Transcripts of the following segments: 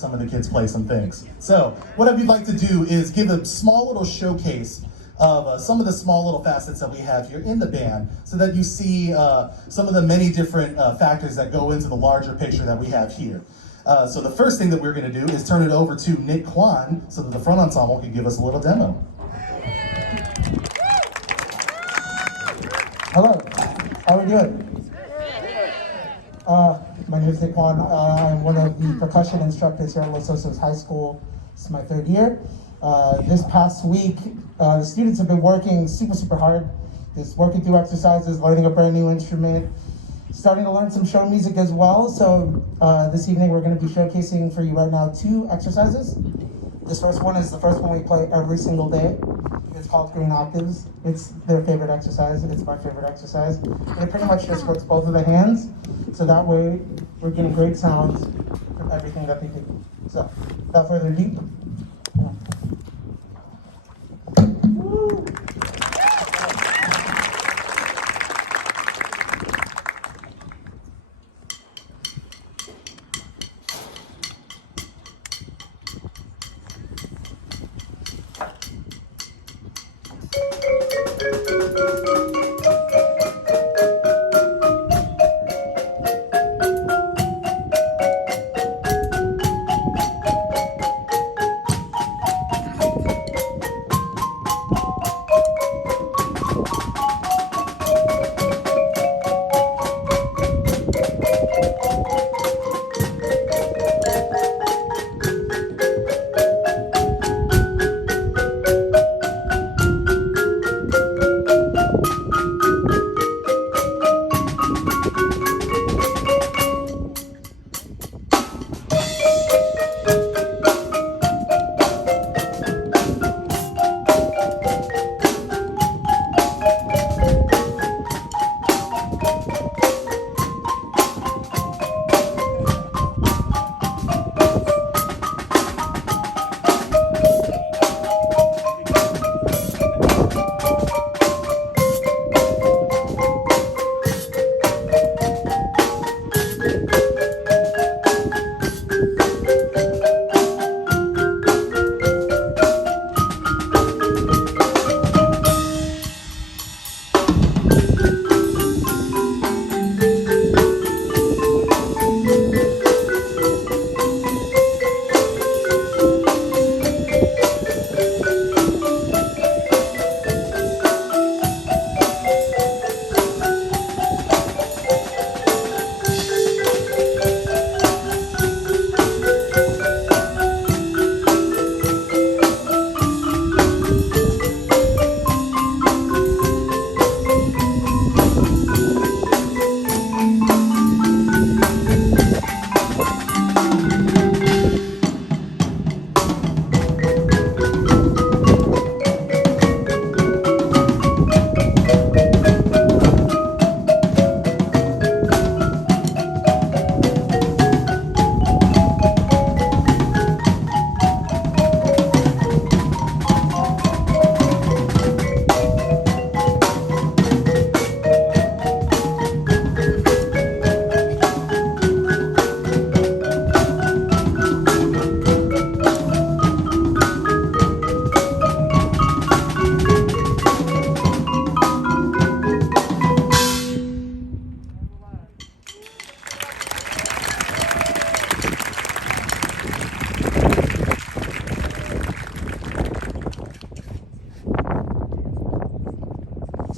some of the kids play some things. So what I'd like to do is give a small little showcase of some of the small little facets that we have here in the band so that you see some of the many different factors that go into the larger picture that we have here. So the first thing that we're going to do is turn it over to Nick Kwan so that the front ensemble can give us a little demo. Hello, how are we doing? My name is Nick Kwan. I'm one of the percussion instructors here at Osos High School. This is my 3rd year. This past week, the students have been working super hard, just working through exercises, learning a brand new instrument, starting to learn some show music as well. So this evening we're going to be showcasing for you right now 2 exercises. This first one is the first one we play every single day. It's called Green Octaves. It's their favorite exercise. It's my favorite exercise. And it pretty much just works both of the hands. So that way we're getting great sounds from everything that they do. So without further ado.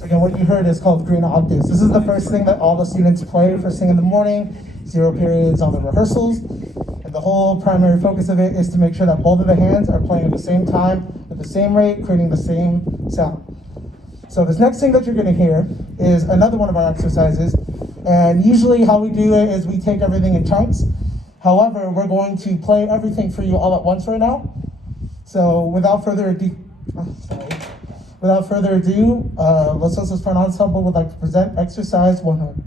Again, what you heard is called Green Octaves. This is the first thing that all the students play first thing in the morning, 0 periods on the rehearsals. And the whole primary focus of it is to make sure that both of the hands are playing at the same time, at the same rate, creating the same sound. So this next thing that you're gonna hear is another one of our exercises. And usually how we do it is we take everything in chunks. However, we're going to play everything for you all at once right now. So without further ado, Los Osos Front Ensemble would like to present exercise 100.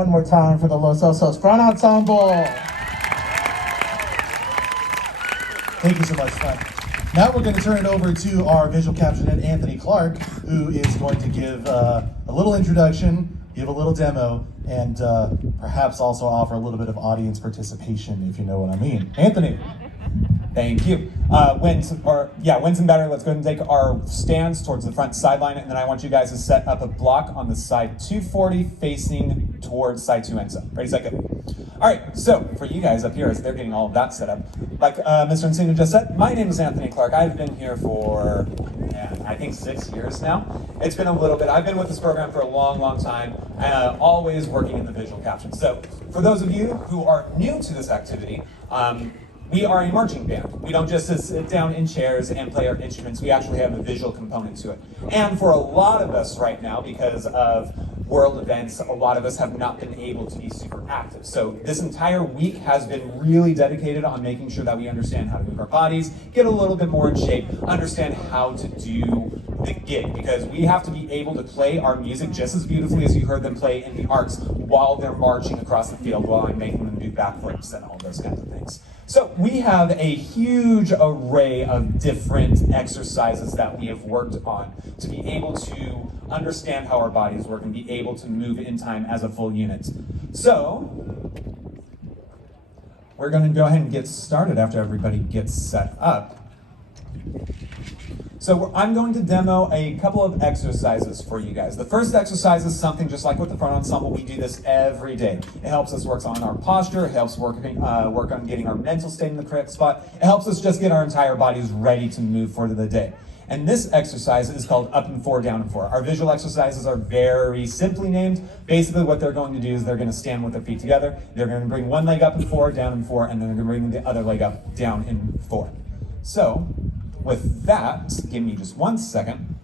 one more time for the Los Osos front ensemble. Thank you so much, Frank. Now we're going to turn it over to our visual caption head, Anthony Clark, who is going to give a little introduction, give a little demo, and perhaps also offer a little bit of audience participation, if you know what I mean. Anthony. Thank you. Wins and better. Let's go ahead and take our stands towards the front sideline, and then I want you guys to set up a block on the side 240 facing towards side 2 end zone. Ready, set, go. All right, so for you guys up here, as they're getting all of that set up, like Mr. Encino just said, my name is Anthony Clark. I've been here for, I think 6 years now. It's been a little bit. I've been with this program for a long, long time, always working in the visual caption. So for those of you who are new to this activity, we are a marching band. We don't just sit down in chairs and play our instruments. We actually have a visual component to it. And for a lot of us right now, because of world events, a lot of us have not been able to be super active. So this entire week has been really dedicated on making sure that we understand how to move our bodies, get a little bit more in shape, understand how to do the gig, because we have to be able to play our music just as beautifully as you heard them play in the arts while they're marching across the field, while I'm making them do backflips and all those kinds of things. So we have a huge array of different exercises that we have worked on to be able to understand how our bodies work and be able to move in time as a full unit. So we're going to go ahead and get started after everybody gets set up. So I'm going to demo a couple of exercises for you guys. The first exercise is something just like with the front ensemble. We do this every day. It helps us work on our posture. It helps work on getting our mental state in the correct spot. It helps us just get our entire bodies ready to move forward to the day. And this exercise is called up and four, down and four. Our visual exercises are very simply named. Basically what they're going to do is they're going to stand with their feet together. They're going to bring one leg up in four, down in four, and then they're going to bring the other leg up, down in four. So with that, give me just 1 second.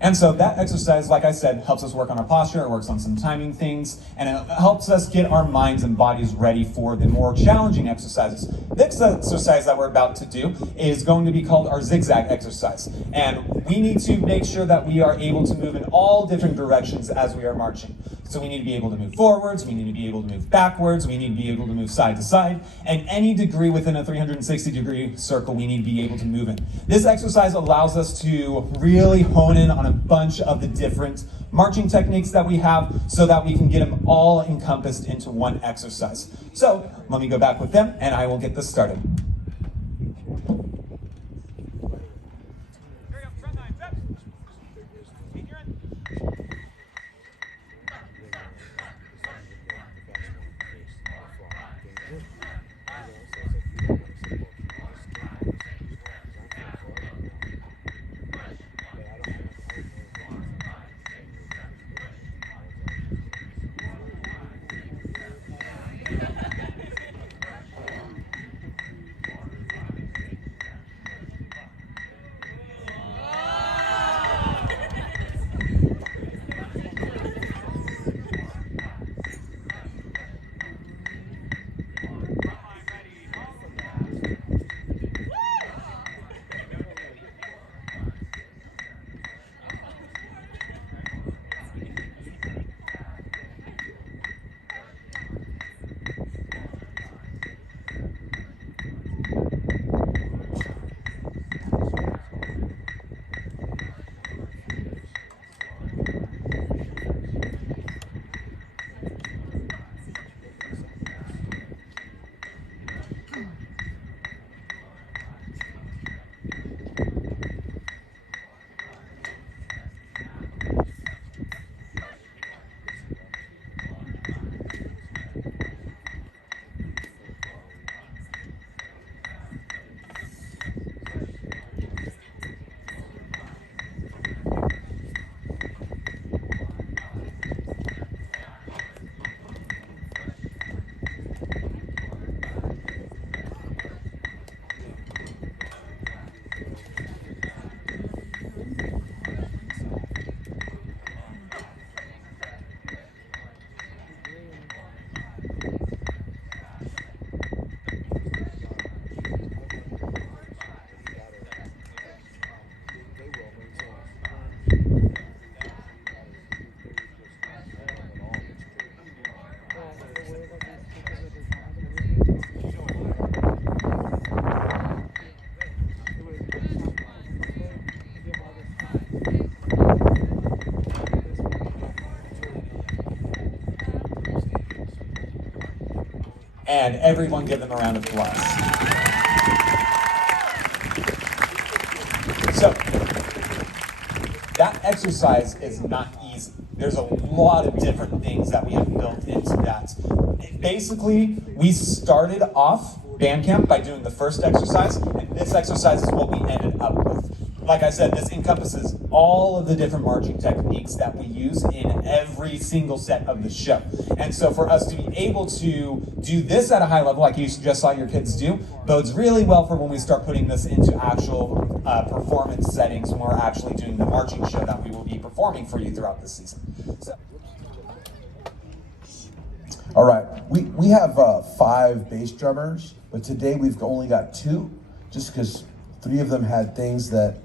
And so that exercise, like I said, helps us work on our posture, it works on some timing things, and it helps us get our minds and bodies ready for the more challenging exercises. This exercise that we're about to do is going to be called our zigzag exercise. And we need to make sure that we are able to move in all different directions as we are marching. So we need to be able to move forwards, we need to be able to move backwards, we need to be able to move side to side, and any degree within a 360-degree circle we need to be able to move in. This exercise allows us to really hone in on a bunch of the different marching techniques that we have so that we can get them all encompassed into one exercise. So let me go back with them and I will get this started. And everyone give them a round of applause. So, that exercise is not easy. There's a lot of different things that we have built into that. Basically, we started off band camp by doing the first exercise, and this exercise is what we ended up with. Like I said, this encompasses all of the different marching techniques that we use in every single set of the show. And so for us to be able to do this at a high level, like you just saw your kids do, bodes really well for when we start putting this into actual performance settings when we're actually doing the marching show that we will be performing for you throughout this season. So. All right, we have 5 bass drummers, but today we've only got 2, just because 3 of them had things that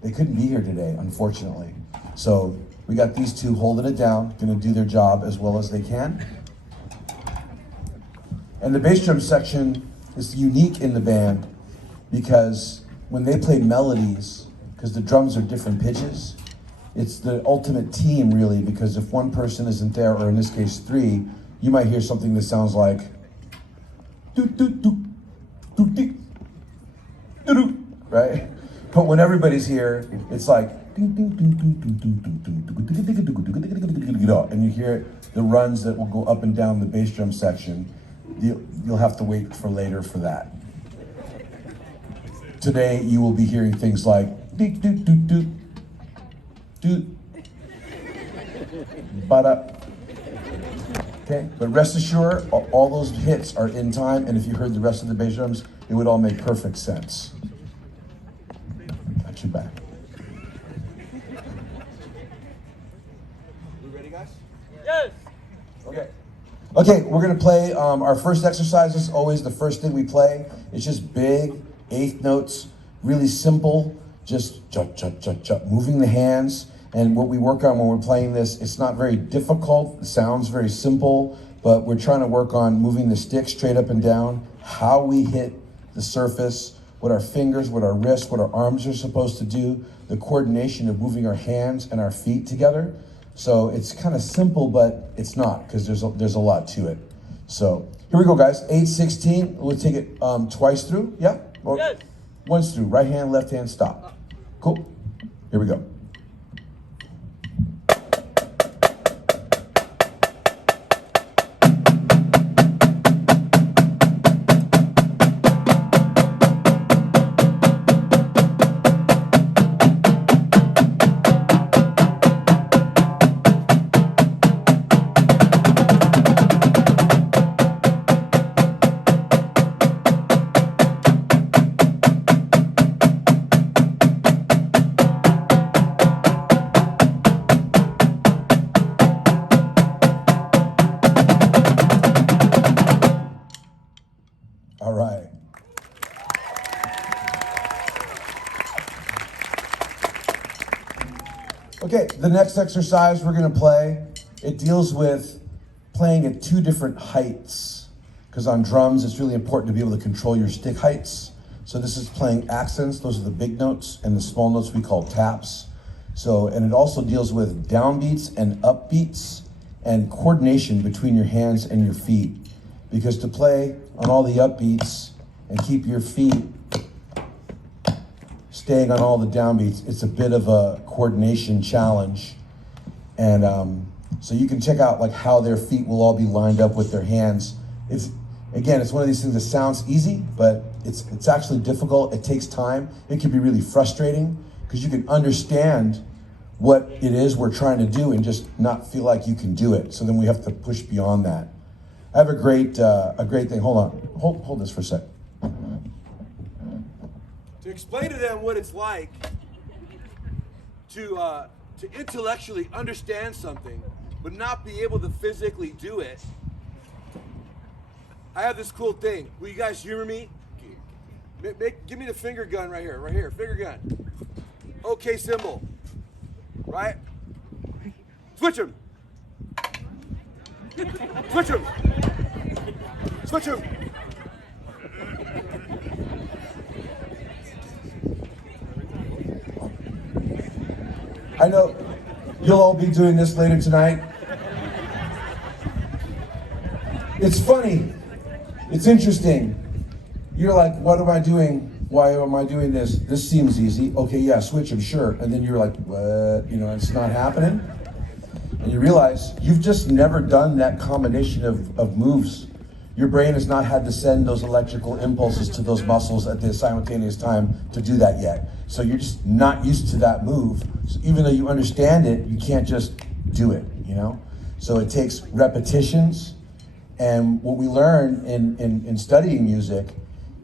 they couldn't be here today, unfortunately. So we got these 2 holding it down, gonna do their job as well as they can. And the bass drum section is unique in the band because when they play melodies, because the drums are different pitches, it's the ultimate team really, because if one person isn't there, or in this case 3, you might hear something that sounds like doot doot doot doot doot doot doot, right? But when everybody's here, it's like and you hear the runs that will go up and down the bass drum section. You'll have to wait for later for that. Today you will be hearing things like doot doot doot doot doot ba-da. Okay, but rest assured, all those hits are in time, and if you heard the rest of the bass drums, it would all make perfect sense. Got you back. We ready, guys? Yes. Okay. Okay, we're gonna play our first exercise. Is always the first thing we play. It's just big 8th notes, really simple, just chut, chut, chut, chut, moving the hands. And what we work on when we're playing this, it's not very difficult. It sounds very simple, but we're trying to work on moving the stick straight up and down, how we hit the surface, what our fingers, what our wrists, what our arms are supposed to do, the coordination of moving our hands and our feet together. So it's kind of simple, but it's not, because there's a lot to it. So here we go, guys. 8/16. We'll take it twice through. Yeah? Or Yes. once through. Right hand, left hand, stop. Cool. Here we go. All right. Okay, the next exercise we're gonna play, it deals with playing at 2 different heights. Because on drums, it's really important to be able to control your stick heights. So this is playing accents, those are the big notes, and the small notes we call taps. So, and it also deals with downbeats and upbeats and coordination between your hands and your feet. Because to play on all the upbeats and keep your feet staying on all the downbeats, it's a bit of a coordination challenge. And so you can check out like how their feet will all be lined up with their hands. It's one of these things that sounds easy, but it's actually difficult. It takes time. It can be really frustrating because you can understand what it is we're trying to do and just not feel like you can do it. So then we have to push beyond that. I have a great thing. Hold on. Hold this for a sec. To explain to them what it's like to intellectually understand something, but not be able to physically do it. I have this cool thing. Will you guys humor me? Give me the finger gun right here, finger gun. Okay, symbol, right? Switch them. Switch them. Switch them. I know you'll all be doing this later tonight. It's funny. It's interesting. You're like, what am I doing? Why am I doing this? This seems easy. Okay, yeah, switch them, sure. And then you're like, what? You know, it's not happening. And you realize you've just never done that combination of moves. Your brain has not had to send those electrical impulses to those muscles at the simultaneous time to do that yet. So you're just not used to that move. So even though you understand it, you can't just do it, you know? So it takes repetitions. And what we learn in studying music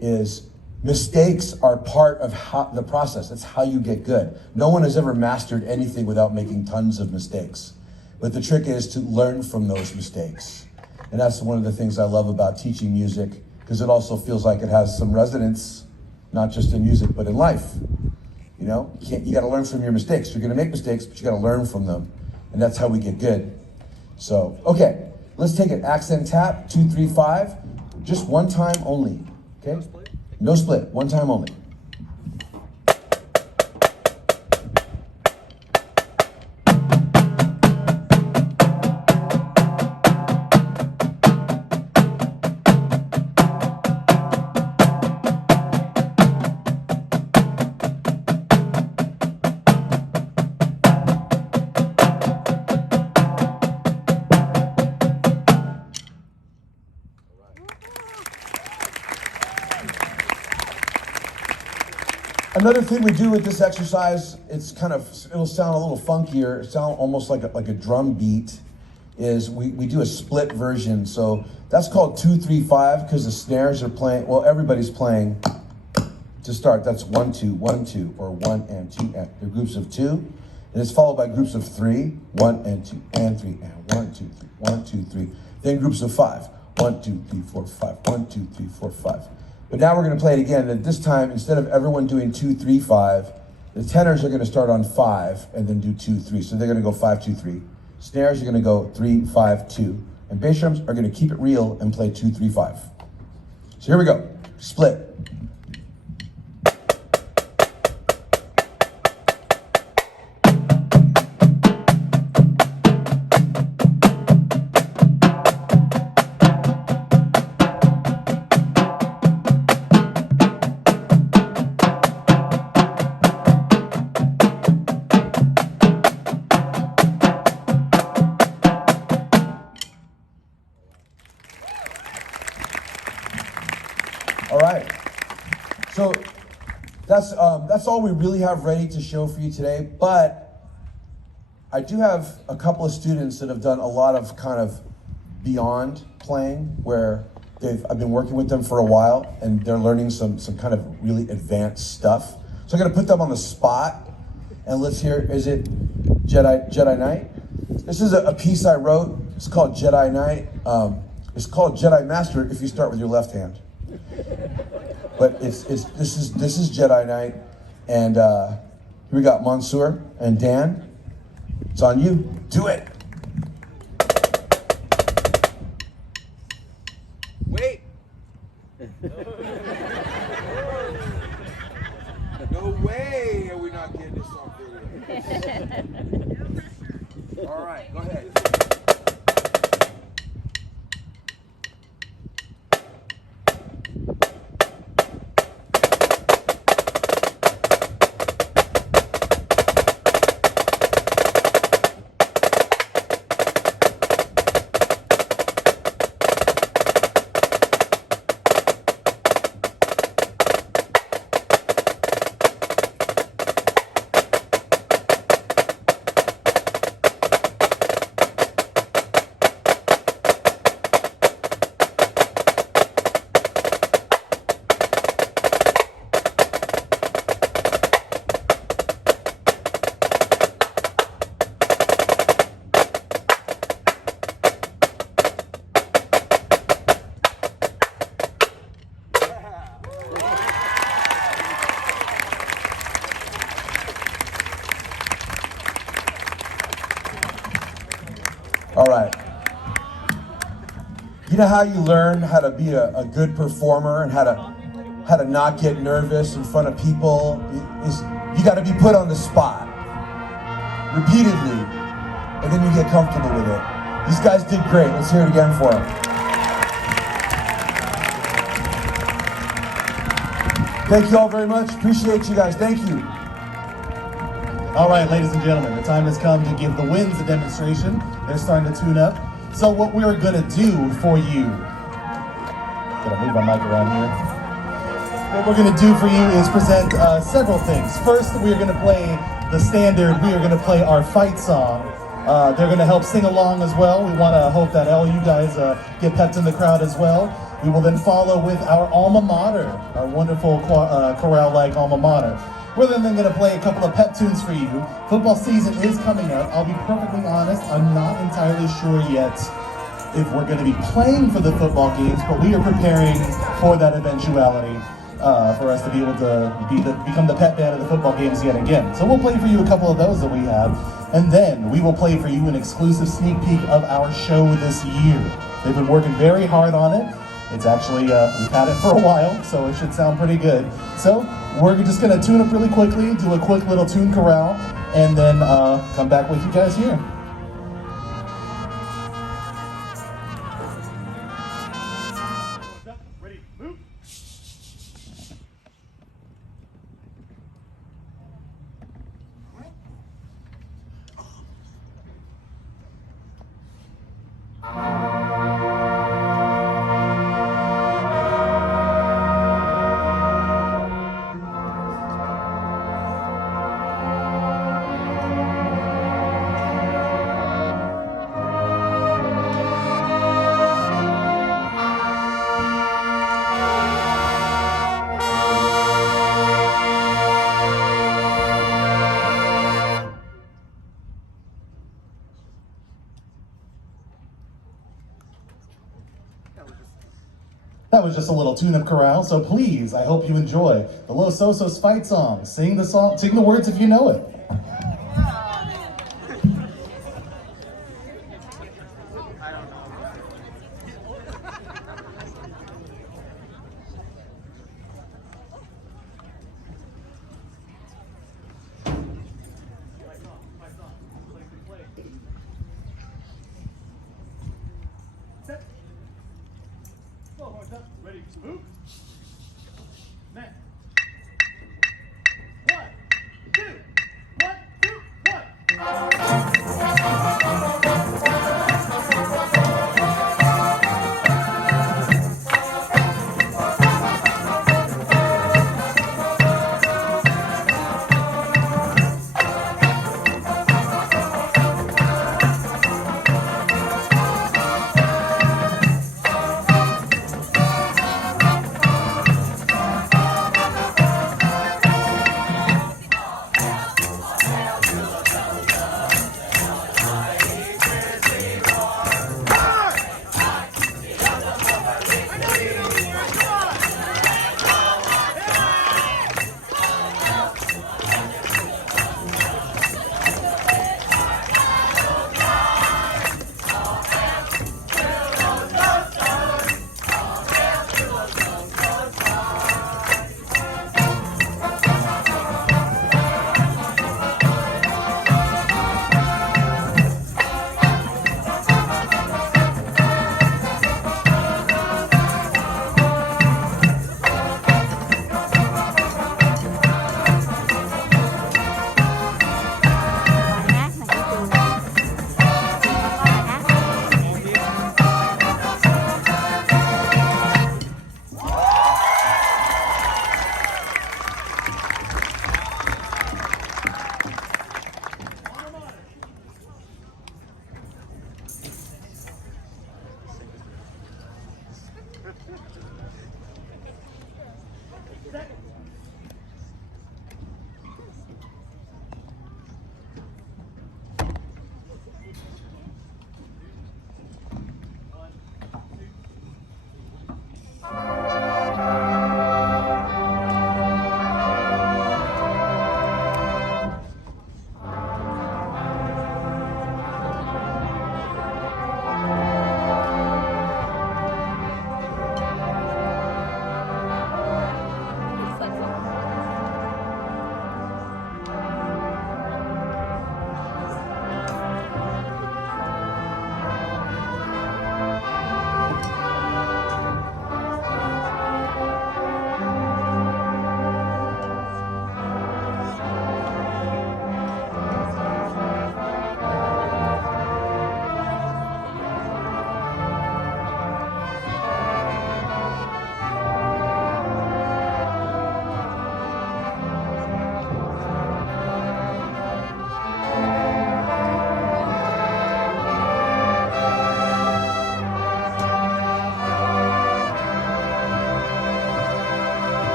is mistakes are part of the process. That's how you get good. No one has ever mastered anything without making tons of mistakes. But the trick is to learn from those mistakes. And that's one of the things I love about teaching music, because it also feels like it has some resonance, not just in music, but in life. You know, you gotta learn from your mistakes. You're gonna make mistakes, but you gotta learn from them. And that's how we get good. So, okay, let's take it. Accent tap, 2, 3, 5. Just one time only, okay? No split, one time only. Another thing we do with this exercise, it'll sound a little funkier, sound almost like a drum beat, is we do a split version. So that's called 2, 3, 5, because the snares are playing, well, everybody's playing to start. That's 1, 2, 1, 2, or 1 and 2, and they're groups of 2. And it's followed by groups of 3, 1 and 2, and 3, and 1, 2, 3, 1, 2, 3. Then groups of 5, 1, 2, 3, 4, 5, 1, 2, 3, 4, 5. But now we're going to play it again, and this time, instead of everyone doing 2, 3, 5, the tenors are going to start on 5 and then do 2, 3. So they're going to go 5, 2, 3. Snares are going to go 3, 5, 2. And bass drums are going to keep it real and play 2, 3, 5. So here we go. Split. All right, so that's all we really have ready to show for you today, but I do have a couple of students that have done a lot of kind of beyond playing, where I've been working with them for a while, and they're learning some kind of really advanced stuff. So I'm gonna put them on the spot, and let's hear, is it Jedi Knight? This is a piece I wrote, it's called Jedi Knight. It's called Jedi Master if you start with your left hand. But this is Jedi Knight, and here we got Mansoor and Dan. It's on you. Do it. Wait. No way are we not getting this on video. All right, go ahead. All right. You know how you learn how to be a good performer and how to not get nervous in front of people? You got to be put on the spot repeatedly, and then you get comfortable with it. These guys did great. Let's hear it again for them. Thank you all very much. Appreciate you guys. Thank you. All right, ladies and gentlemen, the time has come to give the winds a demonstration. They're starting to tune up. So what we're gonna do for you, gonna move my mic around here. What we're gonna do for you is present several things. First, we're gonna play the standard. We are gonna play our fight song. They're gonna help sing along as well. We wanna hope that all you guys get pepped in the crowd as well. We will then follow with our alma mater, our wonderful chorale-like alma mater. We're then going to play a couple of pep tunes for you. Football season is coming up. I'll be perfectly honest, I'm not entirely sure yet if we're going to be playing for the football games, but we are preparing for that eventuality for us to be able to become the pep band of the football games yet again. So we'll play for you a couple of those that we have, and then we will play for you an exclusive sneak peek of our show this year. They've been working very hard on it. It's actually, we've had it for a while, so it should sound pretty good. So we're just gonna tune up really quickly, do a quick little tune chorale, and then come back with you guys here. Ready, move. That was just a little tune-up chorale, so please, I hope you enjoy the Los Osos fight song. Sing the words if you know it. Ready, move. Man. 1, 2, 1, 2, 1.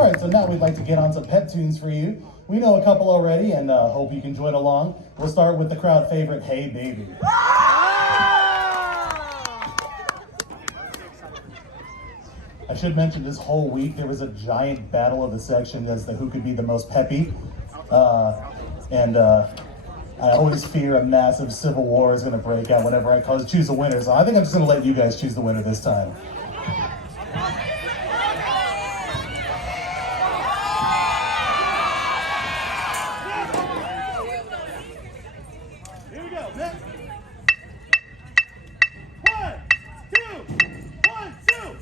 All right, so now we'd like to get on some pep tunes for you. We know a couple already, and hope you can join along. We'll start with the crowd favorite, Hey Baby. I should mention this whole week there was a giant battle of the section as to who could be the most peppy. I always fear a massive civil war is going to break out whenever I choose a winner. So I think I'm just going to let you guys choose the winner this time. Here we go. Next. 1, 2, 1, 2.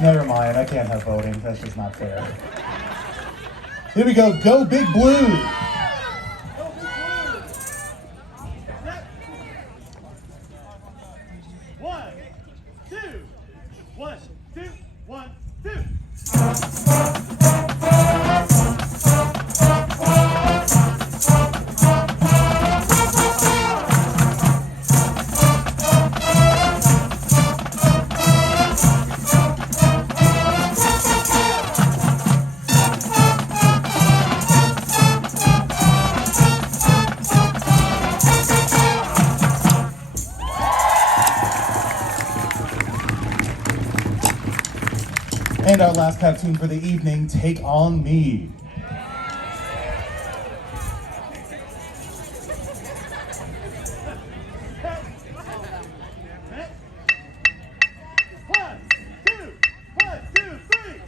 Never mind, I can't have voting. That's just not fair. Here we go. Go Big Blue. 1, 2, 1, 2, 1, 2. And our last pep tune for the evening, Take On Me. Next. 1, 2, 1, 2, 3.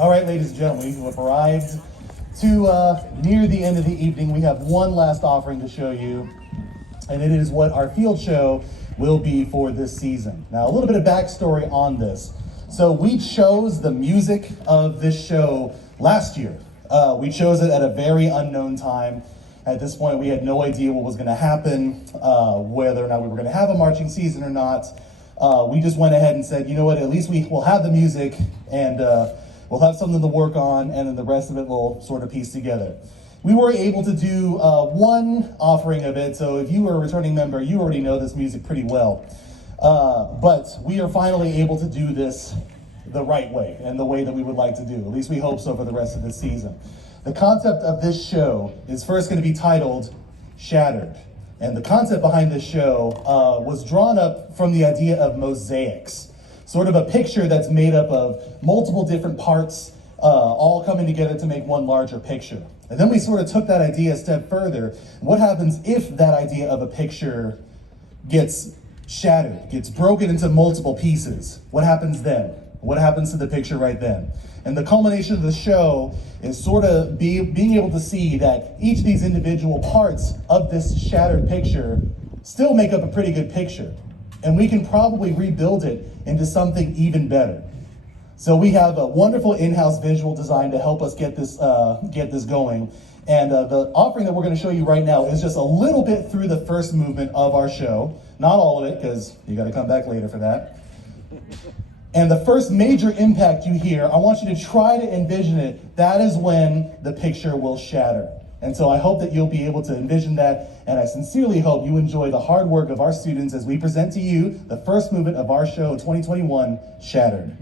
All right, ladies and gentlemen, we have arrived to near the end of the evening. We have one last offering to show you, and it is what our field show will be for this season. Now, a little bit of backstory on this. So we chose the music of this show last year. We chose it at a very unknown time. At this point, we had no idea what was going to happen, whether or not we were going to have a marching season or not. We just went ahead and said, you know what, at least we'll have the music, and we'll have something to work on, and then the rest of it will sort of piece together. We were able to do one offering of it, so if you are a returning member, you already know this music pretty well. But we are finally able to do this the right way, and the way that we would like to do. At least we hope so for the rest of this season. The concept of this show is first going to be titled Shattered. And the concept behind this show was drawn up from the idea of mosaics. Sort of a picture that's made up of multiple different parts all coming together to make one larger picture. And then we sort of took that idea a step further. What happens if that idea of a picture gets shattered, gets broken into multiple pieces? What happens then? What happens to the picture right then? And the culmination of the show is sort of being able to see that each of these individual parts of this shattered picture still make up a pretty good picture. And we can probably rebuild it into something even better. So we have a wonderful in-house visual design to help us get this going. And the offering that we're going to show you right now is just a little bit through the first movement of our show. Not all of it, because you got to come back later for that. And the first major impact you hear, I want you to try to envision it. That is when the picture will shatter. And so I hope that you'll be able to envision that, and I sincerely hope you enjoy the hard work of our students as we present to you the first movement of our show 2021, Shattered.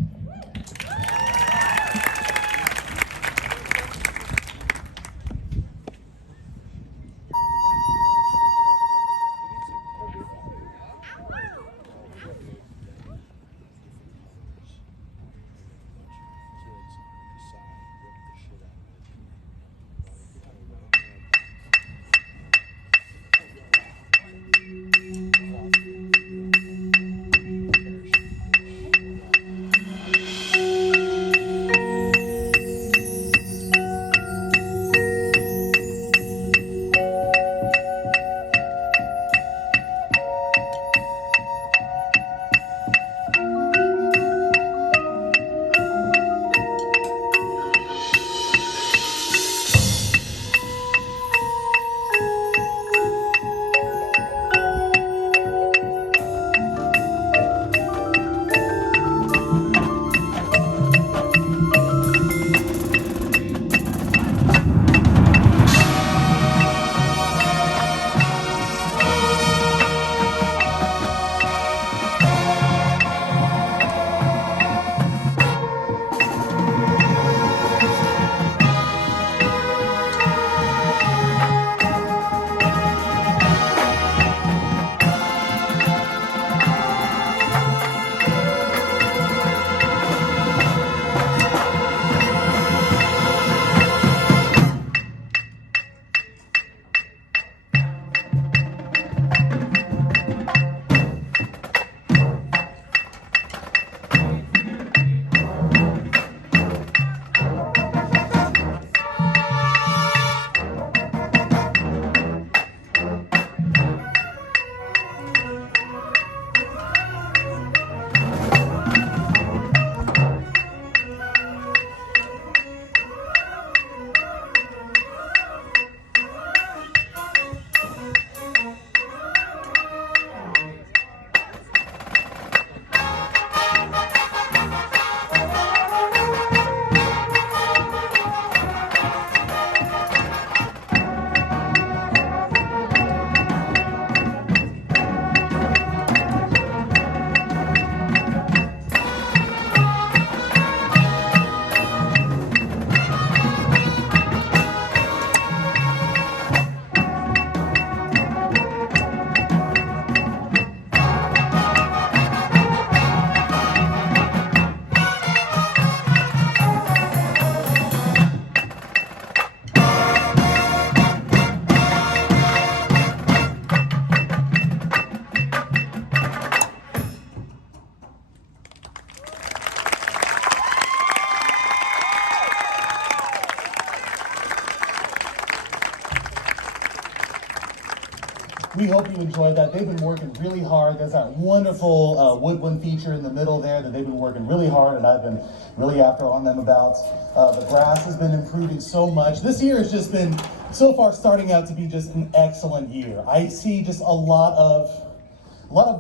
We hope you enjoyed that. They've been working really hard. There's that wonderful woodwind feature in the middle there that they've been working really hard, and I've been really after on them about. The brass has been improving so much. This year has just been, so far, starting out to be just an excellent year. I see just a lot of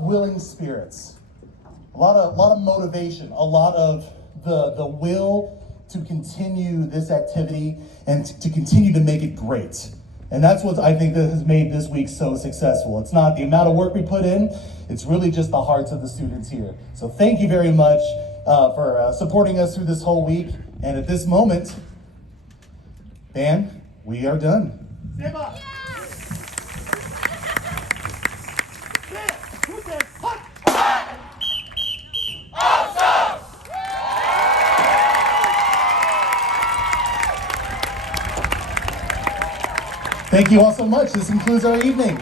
willing spirits, a lot of motivation, a lot of the will to continue this activity and to continue to make it great. And that's what I think that has made this week so successful. It's not the amount of work we put in, it's really just the hearts of the students here. So thank you very much for supporting us through this whole week. And at this moment, band, we are done. Stand by. Stand. Who said hut? Osos! Thank you all so much. This concludes our evening.